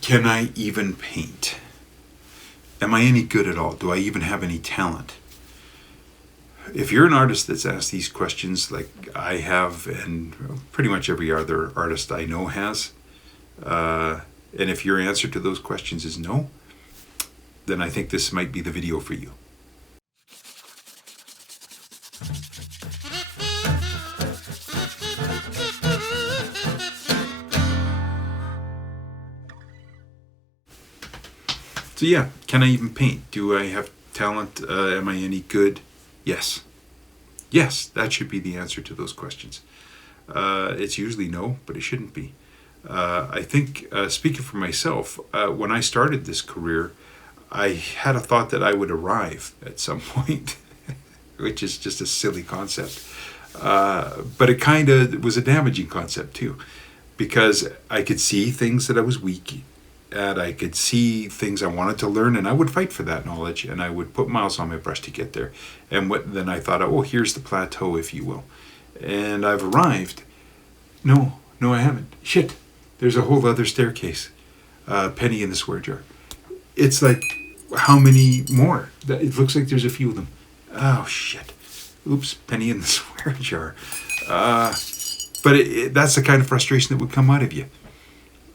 Can I even paint? Am I any good at all? Do I even have any talent? If you're an artist that's asked these questions like I have, and pretty much every other artist I know has, and if your answer to those questions is no, then I think this might be the video for you. So yeah, can I even paint? Do I have talent? Am I any good? Yes. Yes, that should be the answer to those questions. It's usually no, but it shouldn't be. I think, speaking for myself, when I started this career, I had a thought that I would arrive at some point, which is just a silly concept. But it kind of was a damaging concept too, because I could see things that I was weak at. I could see things I wanted to learn, and I would fight for that knowledge, and I would put miles on my brush to get there. And then I thought, oh, here's the plateau, if you will. And I've arrived. No, I haven't. Shit, there's a whole other staircase. Penny in the swear jar. It's like, how many more? It looks like there's a few of them. Oh, shit. Oops, penny in the swear jar. But that's the kind of frustration that would come out of you.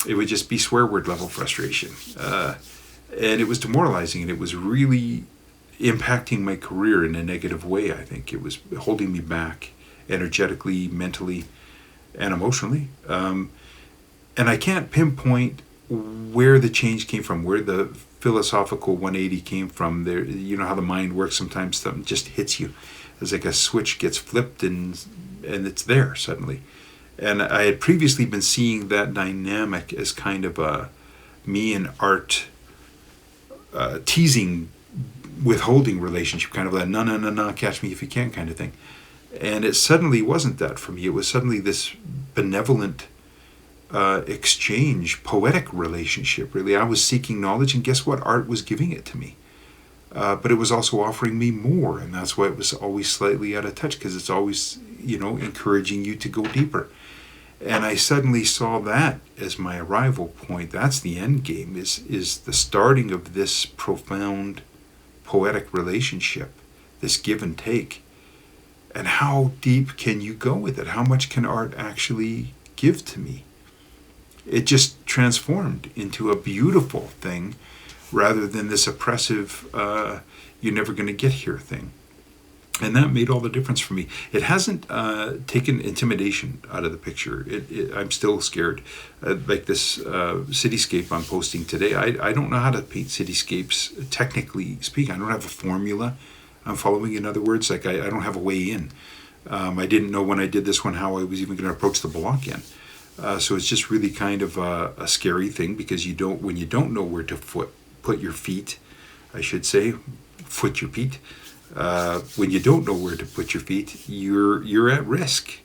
It would just be swear word level frustration. And it was demoralizing, and it was really impacting my career in a negative way, I think. It was holding me back energetically, mentally, and emotionally. And I can't pinpoint where the change came from, where the philosophical 180 came from. There, you know how the mind works. Sometimes something just hits you. It's like a switch gets flipped, and it's there suddenly. And I had previously been seeing that dynamic as kind of a me and art teasing, withholding relationship, kind of a no, catch me if you can kind of thing. And it suddenly wasn't that for me. It was suddenly this benevolent exchange, poetic relationship, really. I was seeking knowledge, and guess what? Art was giving it to me. But it was also offering me more, and that's why it was always slightly out of touch, because it's always, encouraging you to go deeper. And I suddenly saw that as my arrival point. That's the end game, is the starting of this profound poetic relationship, this give and take. And how deep can you go with it? How much can art actually give to me? It just transformed into a beautiful thing rather than this oppressive, you're never going to get here thing. And that made all the difference for me. It hasn't taken intimidation out of the picture. I'm still scared. Like this cityscape I'm posting today, I don't know how to paint cityscapes, technically speaking. I don't have a formula I'm following. In other words, like I don't have a way in. I didn't know when I did this one how I was even going to approach the block in. So it's just really kind of a scary thing, because when you don't know where to put your feet, I should say, foot your feet. When you don't know where to put your feet, you're at risk.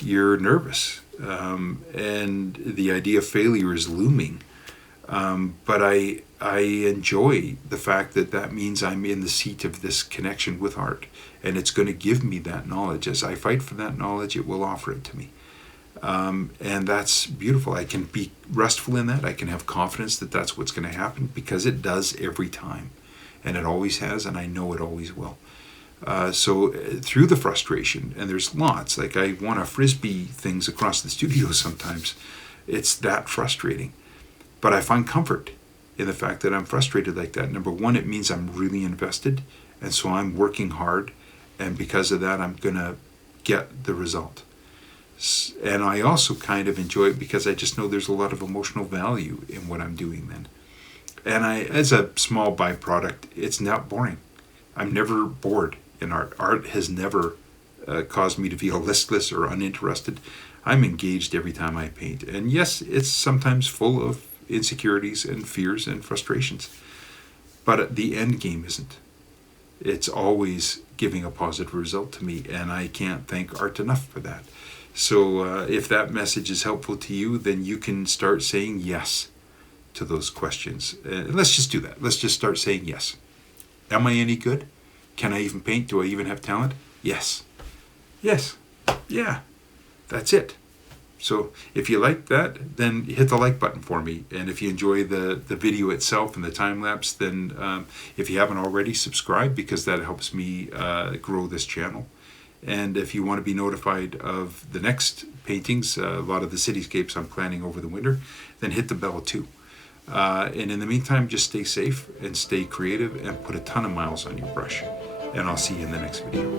You're nervous, and the idea of failure is looming. But I enjoy the fact that means I'm in the seat of this connection with art, and it's going to give me that knowledge. As I fight for that knowledge, it will offer it to me. And that's beautiful. I can be restful in that. I can have confidence that that's what's going to happen, because it does every time. And it always has, and I know it always will. So through the frustration, and there's lots, like I want to frisbee things across the studio sometimes. It's that frustrating. But I find comfort in the fact that I'm frustrated like that. Number one, it means I'm really invested, and so I'm working hard, and because of that, I'm going to get the result. And I also kind of enjoy it because I just know there's a lot of emotional value in what I'm doing then. And as a small byproduct, it's not boring. I'm never bored in art. Art has never caused me to feel listless or uninterested. I'm engaged every time I paint. And yes, it's sometimes full of insecurities and fears and frustrations. But the end game isn't. It's always giving a positive result to me, and I can't thank art enough for that. So if that message is helpful to you, then you can start saying yes to those questions. Let's just do that. Let's just start saying yes. Am I any good? Can I even paint? Do I even have talent? Yes. Yes. Yeah. That's it. So if you like that, then hit the like button for me. And if you enjoy the video itself and the time lapse, then if you haven't already, subscribe, because that helps me grow this channel. And if you want to be notified of the next paintings, a lot of the cityscapes I'm planning over the winter, then hit the bell too. And in the meantime, just stay safe and stay creative and put a ton of miles on your brush. And I'll see you in the next video.